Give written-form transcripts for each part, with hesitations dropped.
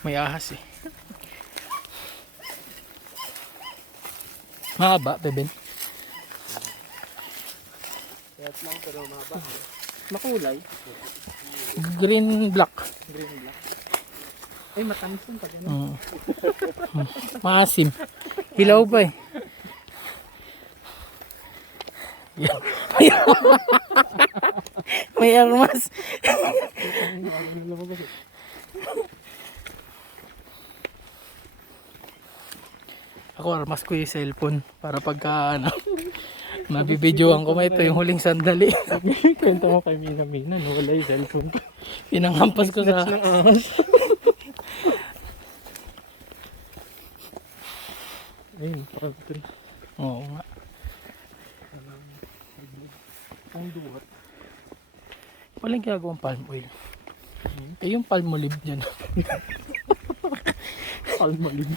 May ahas eh. Mahaba, Beben. Kaya lang pero mahaba. Makulay. Green black. Green black. Ay, matamis yung pag ano. Maasim. Hilaw pa eh. May armas. Ako armas ko yung cellphone para pagka ano, mabibidyoan ko ito yung huling sandali. Kwento mo kay Mina, wala yung cellphone ko. Pinanghampas ko sa... ng ahas. Ayun, parang tree. Oo nga. Ang duwat. Walang ginagawang palm oil. Eh yung palmolive dyan. Palmolive.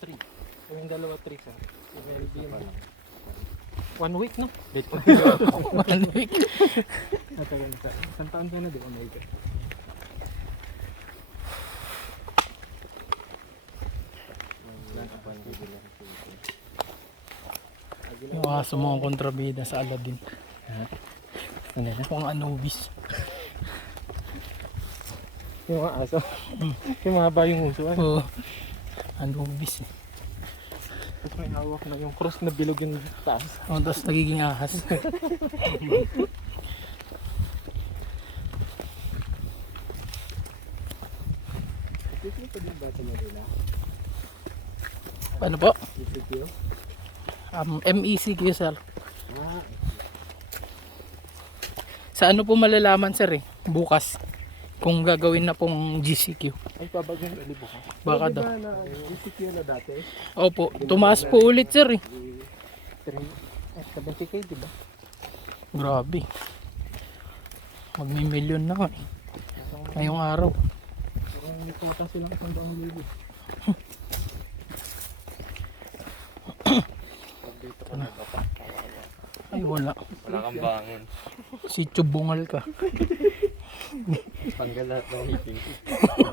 Tree. Yung dalawa tree sa. Maybe 1 week, no? 1 week. Natagal na sa. Isang taon ka na di Amerika. Yung aso mo ang kontrabida sa Aladdin. Ano na? Kung Anubis. Yung mga aso. Yung mahaba yung uso. Oo. Anubis eh. Tapos may hawak na yung cross na bilog yung taas. O, tapos nagiging ahas. Ito pa din ba sa Manila? Ano po? GCQ? MECQ sir. Ah, Sa ano po malalaman sir eh? Bukas. Kung gagawin na pong GCQ. ay pabagong alibo ka. Baka Diba daw. na GCQ na dati? Opo. Tumaas po ulit sir eh. 70k diba? Grabe. Magmi-million na nga eh. Ngayong araw. Parang hindi pa ata silang 100,000. Ay wala. Wala kang bangon. Si Chubungal ka. Tanggal lahat ng hiking.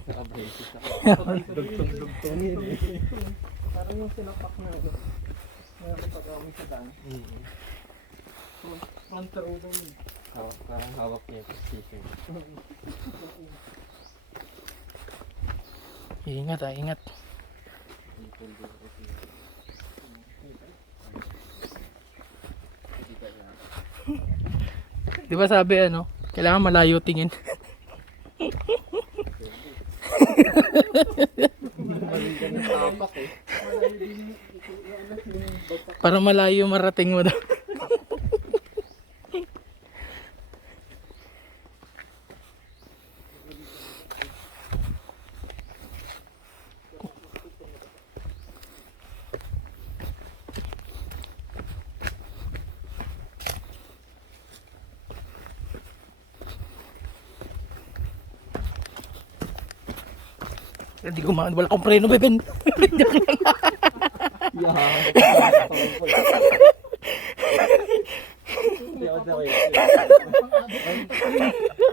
Naka-braces ako. Dugtong-dugtong yun eh. Parang yung sinapak na ano. Na pag-awin sa daan. Front row daw yun. Parang hawak niya yung position. Ingat ah, ingat. Di ba sabi ano? Kailangan malayo tingin. Mali ka ng tapak eh. Para malayo marating mo daw. Hindi ko wala akong preno, Beben.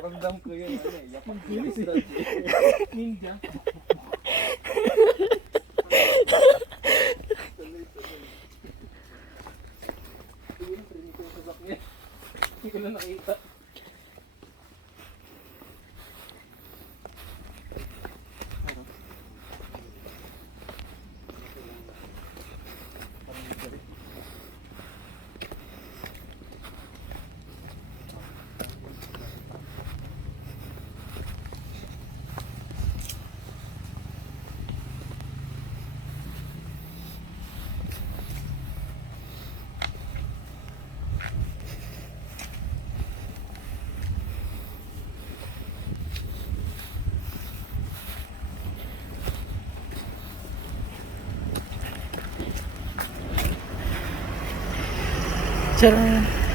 Ramdam ko yun. Ninja. Hindi ko na nakita. Charan!